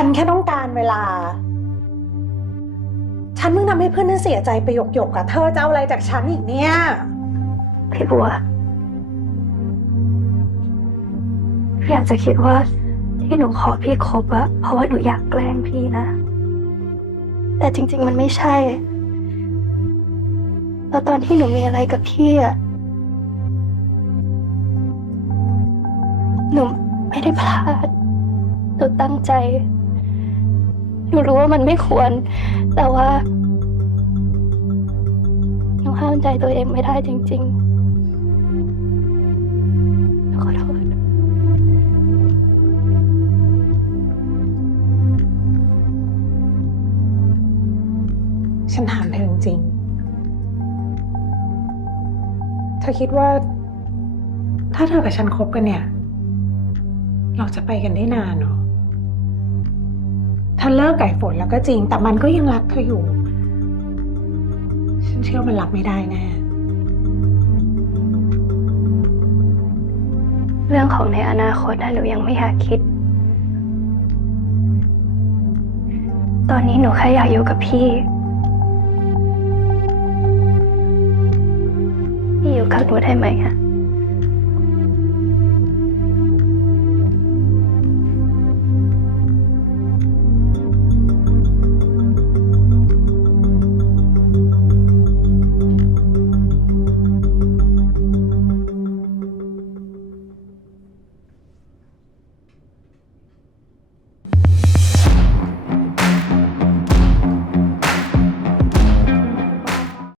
ฉันแค่ต้องการเวลา ฉันเพิ่งทำให้เพื่อนนั่นเสียใจไปหยกหยกๆอะเธอจะเอาอะไรจากฉันอีกเนี่ย พี่บัวพี่อาจจะคิดว่า ที่หนูขอพี่คบอะเพราะว่าหนูอยากแกล้งพี่นะ แต่จริง ๆ มันไม่ใช่ แล้วตอนที่หนูมีอะไรกับพี่อะหนูไม่ได้พลาดหนูตั้งใจ หนูรู้ว่ามันไม่ควร แต่ว่า หนูห้ามใจตัวเองไม่ได้จริงๆขอโทษ ฉันถามเธอจริงๆเธอคิดว่า ถ้าเธอกับฉันคบกันเนี่ย เราจะไปกันได้นานเหรอ เธอเลิกไก่ฝนแล้วก็จริง แต่มันก็ยังรักเธออยู่ ฉันเชื่อมันรับไม่ได้แน่ เรื่องของในอนาคตนะหนูยังไม่อยากคิด ตอนนี้หนูแค่อยากอยู่กับพี่ พี่อยู่กับหนูได้ไหมอะ